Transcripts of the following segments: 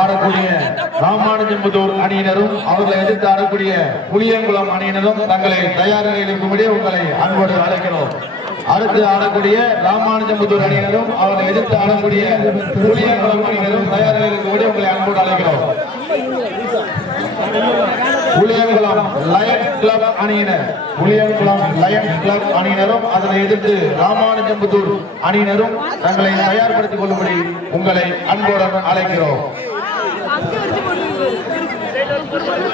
ஆடக்கூடிய ராமானுஜம்புதூர் அணியினரும் அவர்களை எதிர்த்து ஆடக்கூடிய புளியங்குளம் அணியினரும் தங்களை தயார் நிலையில் இருக்கும்படி உங்களை அன்போடு அழைக்கிறோம். அடுத்து ஆடக்கூடிய ராமானுஜம்புதூர் அணியினரும் அவர்களை எதிர்த்து ஆடக்கூடிய புளியங்குளம் அணியினரும் தயார் நிலையில் இருக்கும்படி உங்களை அன்போடு அழைக்கிறோம். புளியங்குளம் லயன் கிளப் அணியினர். புளியங்குளம் லயன் கிளப் அணியினரும் அதனை எதிர்த்து ராமானுஜம்புத்தூர் அணியினரும் தங்களை தயார்படுத்திக் கொள்ளும்படி உங்களை அன்புடன் அழைக்கிறோம்.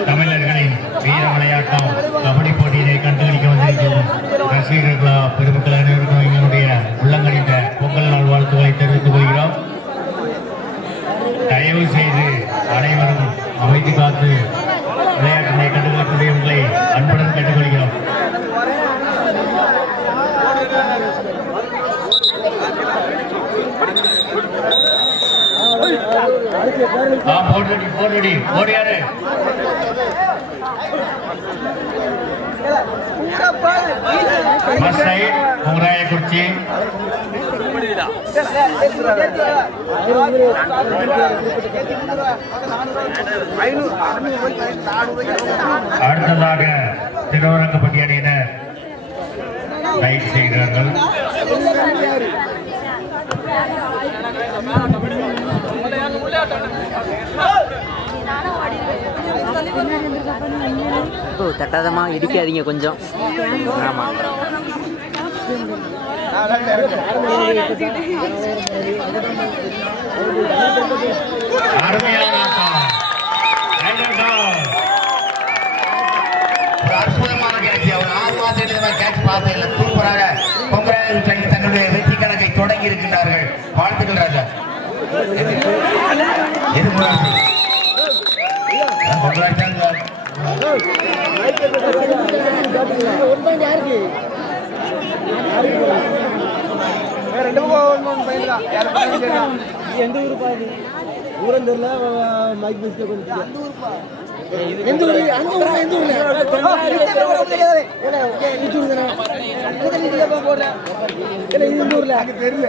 தமிழர்களின் வீர விளையாட்டம் கபடி போட்டியிலே கண்டுகளிக்க வந்திருக்கிறோம் ரசிகர்களா பெருமக்கள் அனைவருக்கும் எங்களுடைய உள்ளங்கணிந்த பொங்கல் நாள் வாழ்த்துக்களை தெரிவித்துக் கொள்கிறோம். தயவு செய்து அனைவரும் அமைதி காத்து கண்டுகளிக்கக்கூடிய உங்களை அன்புடன் கேட்டுக்கொள்கிறோம். ஆ போடுடி போடுடி ஓடியாரு ஃபர்ஸ்ட் சைட் குமராயக்குறிச்சி அடுத்ததாக திருவரங்கப்பட்டி அணியினர் ரைட் செய்கிறார்கள். ஓ தட்டாதமா இடிக்காதீங்க கொஞ்சம். ஆமா. அருமையான ஆட்டம் அற்புதமான அவர் ஆறு மாசம் கேட்ச் பார்த்தது இல்லை சூப்பராக பொங்கராயல் தன்னுடைய வெற்றி கணக்கை தொடங்கி இருக்கின்றார்கள் வாழ்த்துக்கள் ராஜா எது? எது முன்னாடி? ஆ, பொங்கராயல் தான் எந்த ஊரு பாரு ஊரம் தெரியல மைக் மிஸ்டே எந்த ஊரு அந்த எந்த இந்த ஊர்ல தெரியல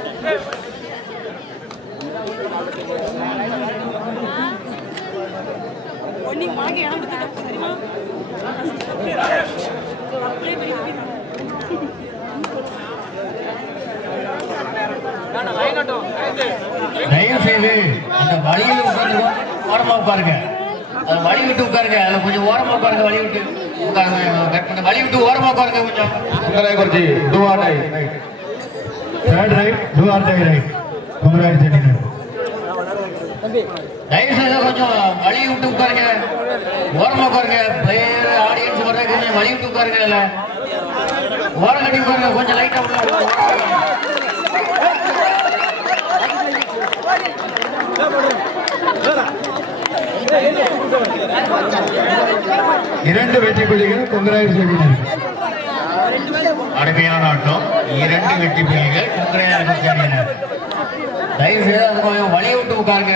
அணியினர் ஒரு வெற்றி புள்ளியை பெற்றுள்ளனர் தயவு செய்து அந்த வழியில் உட்கார்ந்து ஓரமா உட்காருங்க. அது வழி விட்டு உட்காருங்க. அதுல கொஞ்சம் ஓரமா உட்காருங்க வழி விட்டு. உட்காருங்க அந்த வழி விட்டு ஓரமா உட்காருங்க கொஞ்சம். குமராயக்குறிச்சி துவாடை தேர்ட் ரைட் டூ ஆர் தை ரைட் குமராயக்குறிச்சி அணியினர் தயவு செய்து கொஞ்சம் வழி விட்டு உட்காருங்க. ஓரமா உட்காருங்க. பிளேயர் ஆடியன்ஸ் வர்றது கொஞ்சம் வழி விட்டு உட்காருங்க அதுல ஓரம் கட்டி உட்காருங்க. கொஞ்சம் லைட்டா இரண்டு வெற்றி புள்ளிகள் கொங்கராயர் அருமையான ஆட்டம். இரண்டு வெற்றி புள்ளிகள் கொங்கராயர் தயவு செய்து அது கொஞ்சம் வழி விட்டு உட்காருங்க.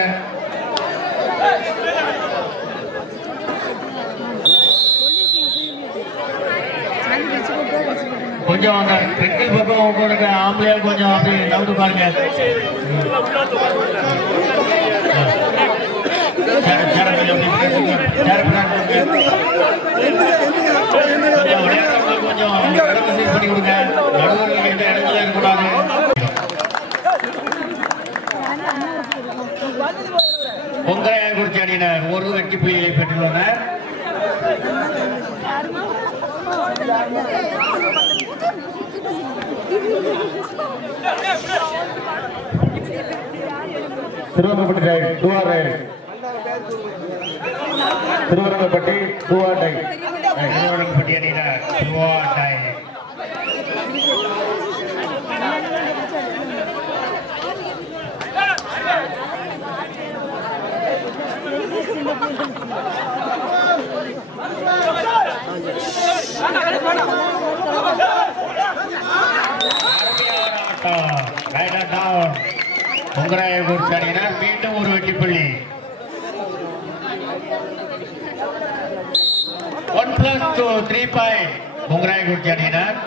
கொஞ்சம் அந்த பெண்கள் பக்கம் உட்காருங்க. ஆம்பளையா கொஞ்சம் அப்படி நவுந்து பாருங்க கொஞ்சம். கொஞ்சம் பண்ணி கொடுங்க. நடுவர்களுக்கு எந்த இடத்துல இருக்கக்கூடாது. பொங்கலையாங்குறிச்சி அணியினர் ஒரு வெற்றி புள்ளிகளை பெற்றுள்ளனர். திருவங்கப்பட்டி ரைட் துவார் ரைட் திருவரங்கப்பட்டி டூவாட்டை திருவண்ணாமலை அணியினர் துவாட்டை பொங்கராயகுறிச்சி அணியினர் மீண்டும் ஒரு வெட்டிப்பள்ளி one plus two three point Pongarayakurichi அணியினர்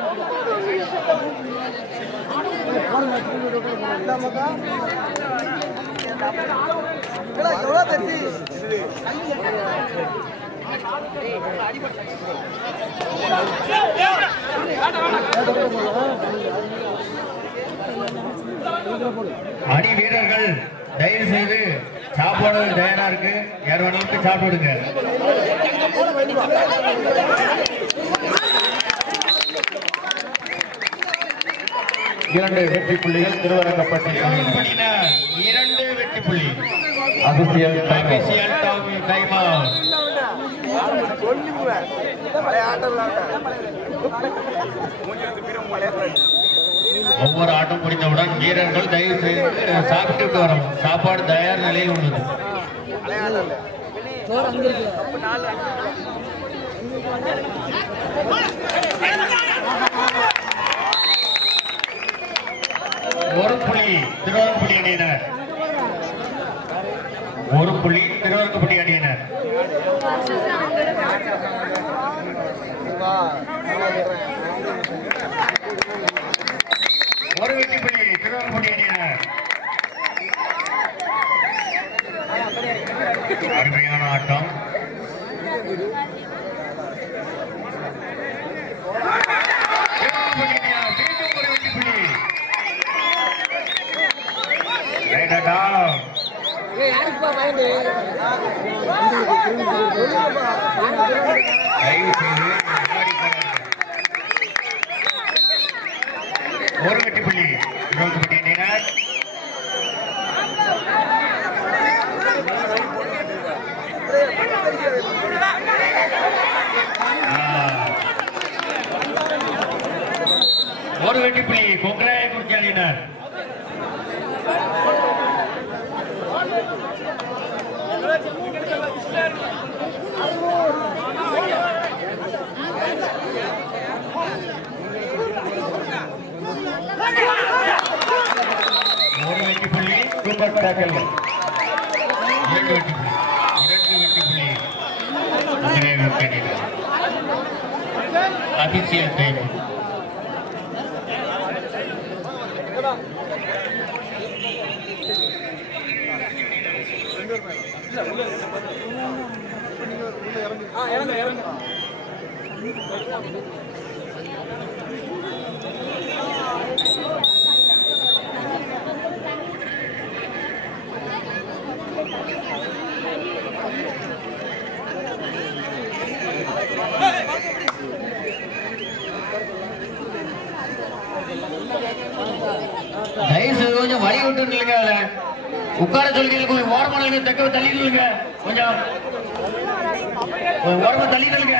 எவ்வளோ அணி வீரர்கள் தயவு செய்து சாப்பாடு தயாரா இருக்கு. யார் வேணாலும் சாப்பிடுங்க. இரண்டு வெற்றி புள்ளிகள் திருவரங்கப்பட்டி இரண்டு வெற்றி புள்ளி. Official time. Official time time ஒவ்வொரு ஆட்டம் முடிந்தவுடன் வீரர்கள் தயவு செய்து சாப்பிட்டு வரவும் சாப்பாடு தயார் நிலையில் உள்ளது. ஒரு புள்ளி திருவரங்குப்பள்ளி அணியினர். ஒரு புள்ளி திருவரங்குப்பள்ளி அணியினர். ஒரு வெற்றி புள்ளி திருவரங்குப்பள்ளி அணியினர் அருமையான ஆட்டம். திருவரங்குப்பள்ளி மீண்டும் ஒரு வெற்றி புள்ளி Right down. யாருக்குப்பா மைண்டு தயவு செய்து முன்னாடி போங்க. ஒரு வெட்டி புள்ளி இருபது புள்ளி எண்ணினார் ஒரு வெட்டி புள்ளி கொங்கராய குறிச்சி அணியினர் ஒரு வெட்டி புள்ளி சூப்பர் இரண்டு புள்ளி இரண்டு புள்ளி அபிஷியல் டைம் தயவு செய்து கொஞ்சம் வழி விட்டு நில்லுங்க அதுல உட்கார சொல்லிட்டு கொஞ்சம் ஓரமா நில்லுங்க தெக்க தள்ளி நில்லுங்க. கொஞ்சம். ஓரமா தள்ளி நில்லுங்க.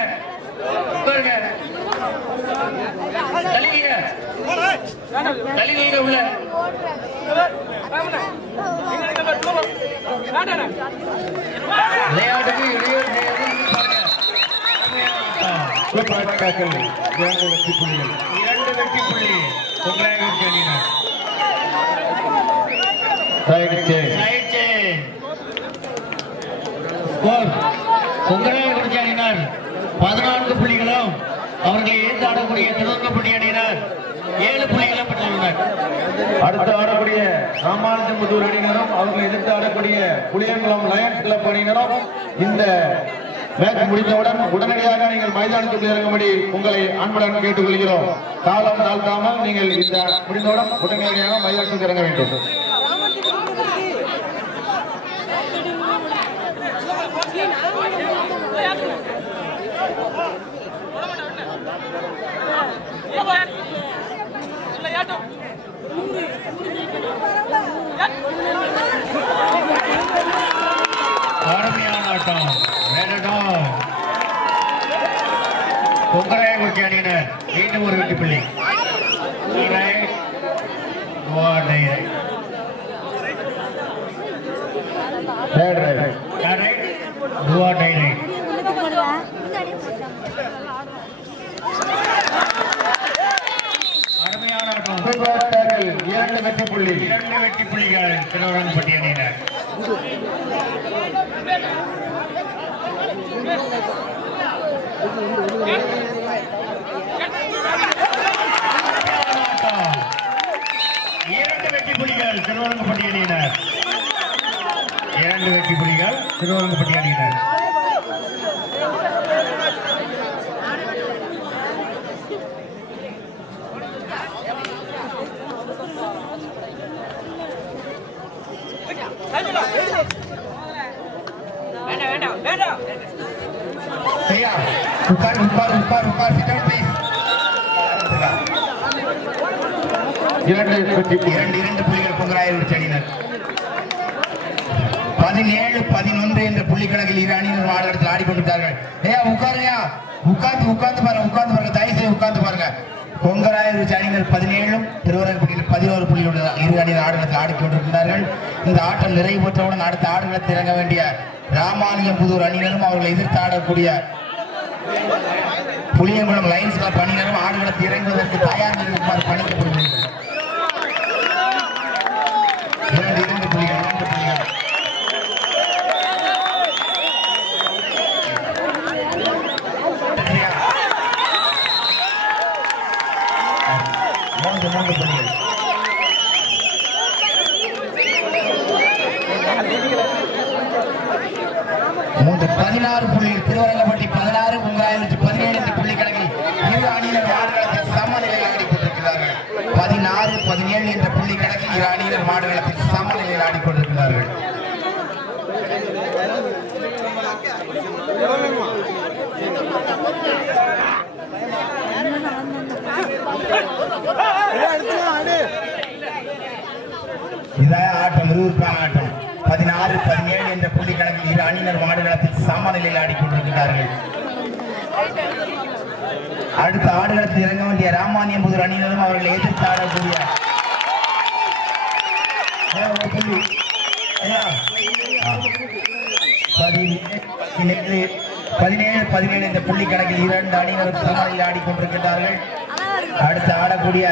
உட்காருங்க. தள்ளி நில்லுங்க தள்ளி நில்லுங்க உள்ள. விளையாட்டுக்கு இடையூறு செய்யாதீங்க. பாருங்க. அருமையான ஆட்டம். சூப்பர் டேக்கல் இரண்டு வெற்றி புள்ளிகள். இரண்டு வெற்றி புள்ளி. கொங்கராயகுறிச்சி அணியினர் right change side change. Score Kongarayakurichi அணியினர். பதினான்கு புள்ளிகளும் அவர்களை ஏந்து ஆடக்கூடிய திருவங்கப்பட்டி அணியினர். ஏழு புள்ளிகளும் பெற்றுள்ளனர் அடுத்து ஆடக்கூடிய ராமானுஜம்புதூர் அணியினரும் அவர்களை எதிர்த்து ஆடக்கூடிய புளியங்குளம் லயன்ஸ் கிளப் அணியினரும் இந்த மேட்ச் முடிந்தவுடன் உடனடியாக நீங்கள் மைதானத்துக்கு இறங்கும்படி உங்களை அன்புடன் கேட்டுக்கொள்கிறோம். காலம் தாழ்த்தாமல் நீங்கள் இந்த முடிந்தவுடன் உடனடியாக மைதானத்துக்கு இறங்க வேண்டும். அருமையான ஆட்டம். வேற கொங்கராயங்குறிச்சி அணியினர் மீண்டும் ஒரு வெற்றி புள்ளி. அருமையான. இரண்டு வெற்றி புள்ளி இரண்டு வெற்றி புள்ளிகள் திருவரங்கப்பட்டி அணியினர் ஆட்டம். இரண்டு வெற்றி புலிகள் திருவரங்கப்பட்டி அணியினர். இரண்டு வெற்றி புலிகள் திருவரங்கப்பட்டி அணியினர். உட்கார் உட்கார் உட்கார் உட்கார் sit இரண்டு இரண்டு இரண்டு புள்ளிகள் பொங்கராயர் அணியினர் பதினேழு பதினொன்று என்ற புள்ளி கணக்கில் இரு அணியினர் ஆடுகளத்தில் ஆடிக்கொண்டிருந்தார்கள். ஏயா உட்காருயா உட்கார்ந்து உட்கார்ந்து பாருங்க உட்கார்ந்து பாருங்க தயவு செய்து உட்கார்ந்து பாருங்க. பொங்கராயர் அணியினர் பதினேழும் திருவரங்குப்பட்டியில் பதினோரு புள்ளிகளுடன் இரு அணியினர் ஆடுகளத்தில் ஆடிக்கொண்டிருக்கிறார்கள் இந்த ஆட்டம் நிறைவு பெற்றவுடன் அடுத்த ஆடுகளத்தில் இறங்க வேண்டிய ராமானுஜம் புதூர் அணியினரும் அவர்களை எதிர்த்து ஆடக்கூடிய புளியங்குளம் லைன்ஸ் கிளப் அணியினரும் ஆடுகளத்தில் இறங்குவதற்கு தயார் நிலையில் பணிக்கப்படுகிறது இரண்டு இரண்டு புள்ளிகள் இரண்டு புள்ளிகள் சரியா? மூன்று மூன்று புள்ளிகள் மூன்று பதினாறு புள்ளிகள் திருவரங்கப்பட்டி பதினாறு உங்களாயிரத்தி பதினேழு என்ற புள்ளி கணக்கில் இரு அணியினர் ஆடுகளத்தில் சமநிலையில் ஆடிக்கொண்டிருக்கிறார்கள் பதினாறு பதினேழு என்ற புள்ளி கணக்கில் இரு அணியினர் ஆடுகளத்தில் சமநிலையில் ஆடிக்கொண்டிருக்கிறார்கள் இதான் ஆட்டம் விறுவிறுப்பான ஆட்டம். பதினாறு பதினேழு என்ற புள்ளி கணக்கில் இரு அணியினர் ஆடுகளத்தில் சமநிலையில் ஆடிக்கொண்டிருக்கிறார்கள் அடுத்த ஆடுகளத்தில் இறங்க வேண்டிய ராமானியம்புதூர் அணியினரும் அவர்களை எதிர்த்து ஆடக்கூடிய பதினேழு பதினேழு இந்த புள்ளி கணக்கில் இரண்டு அணியினரும் சமநிலையில் ஆடிக்கொண்டிருக்கிறார்கள் அடுத்து ஆடக்கூடிய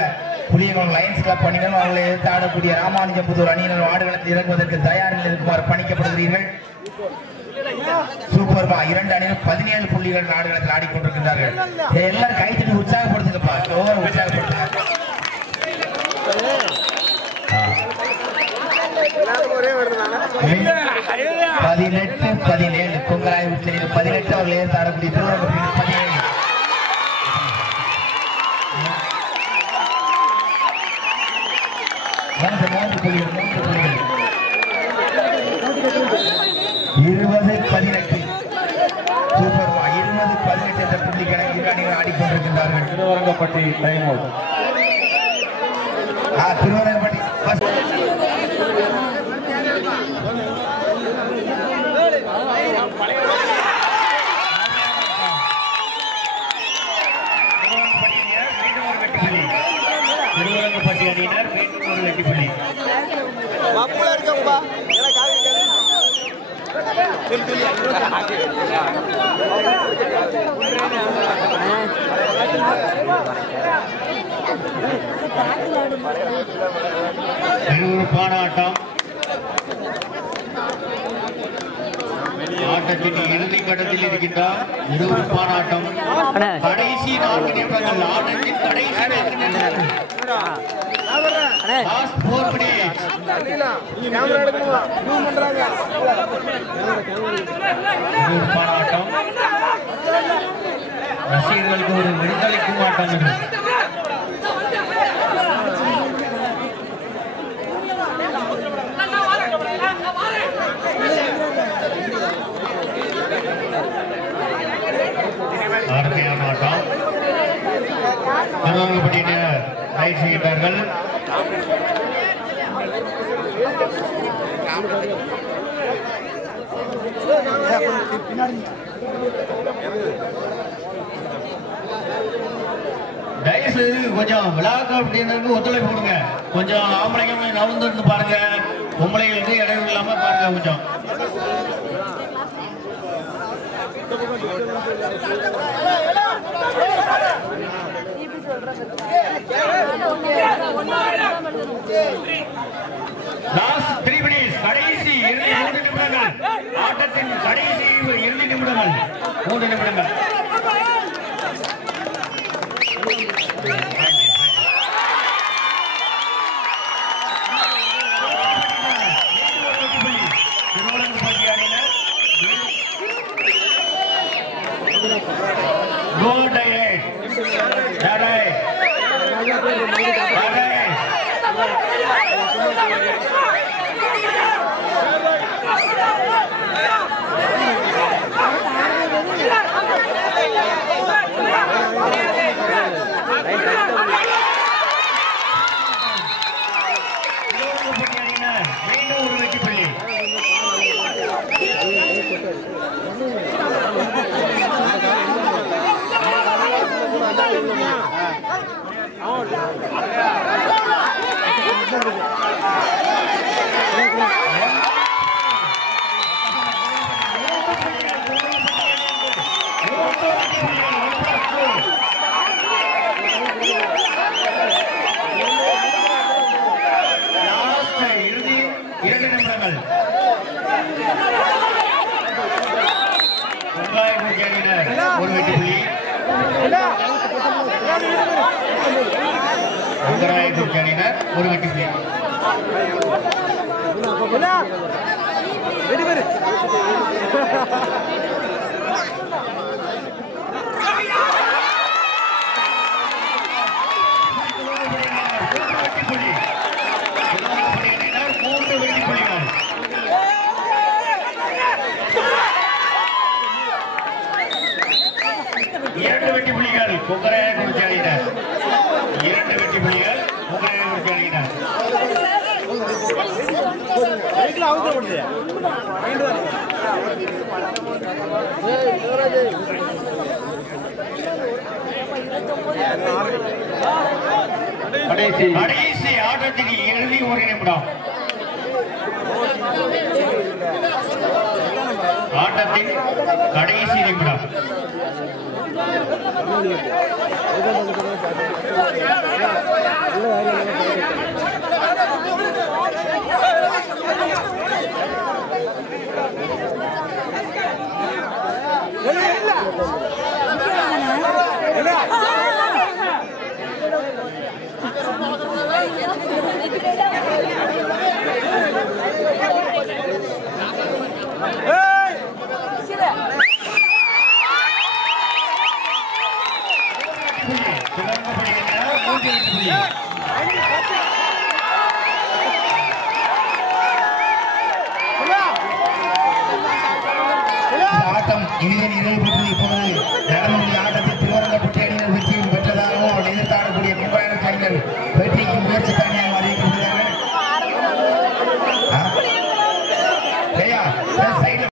புளியகுளம் லயன்ஸ் கிளப் அணியினரும் அவர்களை எதிர்த்து ஆடக்கூடிய ராமானுஜம்புதூர் அணியினர் ஆடுகளத்தில் இறங்குவதற்கு தயார் நிலையில் இருக்குமாறு பணிக்கப்படுகிறீர்கள். சூப்பர்பா இரண்டு அணிகள் பதினேழு புள்ளிகள் நாடுகளத்தில் ஆடிக்கொண்டிருக்கிறார்கள் எல்லாரும் கைத்தட்டி உற்சாகப்படுத்துங்கப்பா. ஓவர் உற்சாகப்படுத்துங்க. பதினெட்டு பதினேழு. கொங்கராய் உச்சரியில் பதினெட்டு அவர்கள் ஏற்று ஆடக்கூடிய இருபது பதினெட்டு சூப்பர்மா இருபது பதினெட்டு என்ற புள்ளி கணக்கு இரு அணிகள் ஆடிக்கொண்டிருக்கின்றார்கள் திருவரங்கப்பட்டி டைம் அவுட். திருவரங்கப்பட்டி அணியினர் மீண்டும் ஒரு வெற்றி புள்ளி ஆட்டம் ஆட்டத்தின் இறுதி கட்டத்தில் இருக்கின்றார். ஆட்டம் அண்ணா. கடைசி நான்கு நிமிடங்கள். ஆட்டத்தின் கடைசி நான்கு நிமிடங்கள். ரசிகர்களுக்கு ஒரு விருந்தளிக்கும் ஆட்டம் அருமையான ஆட்டம் திருவங்கப்பட்டியினர் ரைட் தயவுசெய்து கொஞ்சம் விழாக்கு அப்படின்னு ஒத்துழைப்பு கொடுங்க கொஞ்சம் ஆம்பளைங்க நவந்து இருந்து பாருங்க பொம்பளைங்க வந்து இடைவெளி இல்லாம பாருங்க கொஞ்சம் லாஸ்ட் த்ரீ மினிட்ஸ் கடைசி இரண்டு மூன்று நிமிடங்கள். ஆட்டத்தின் கடைசி இரண்டு நிமிடங்கள். மூன்று நிமிடங்கள். திருவள்ளங்குப்பட்டி அணியினர் மீண்டும் ஒரு வெற்றி புள்ளி லாஸ்ட் இறுதி இரண்டு நிமிடங்கள் வெங்காயப்பூச்சி அணியினர் ஒரு வெற்றி புள்ளி வெங்காயப்பூச்சி அணியினர் ஒரு வெற்றி புள்ளி மூன்று வெற்றி புள்ளி திருவண்ணாமலை அணியினர் மூன்று வெற்றி புள்ளிகள் இரண்டு வெற்றி புள்ளிகள் குக்கரையை குறிச்சி அணியினர் இரண்டு வெற்றி புள்ளிகள் குக்கரையை குறிச்சி அணியினர் கடைசி ஆட்டத்துக்கு ஆட்டத்தின் ஒரு நிமிடம் ஆட்டத்தின் கடைசி நிமிடம் இல்ல 何?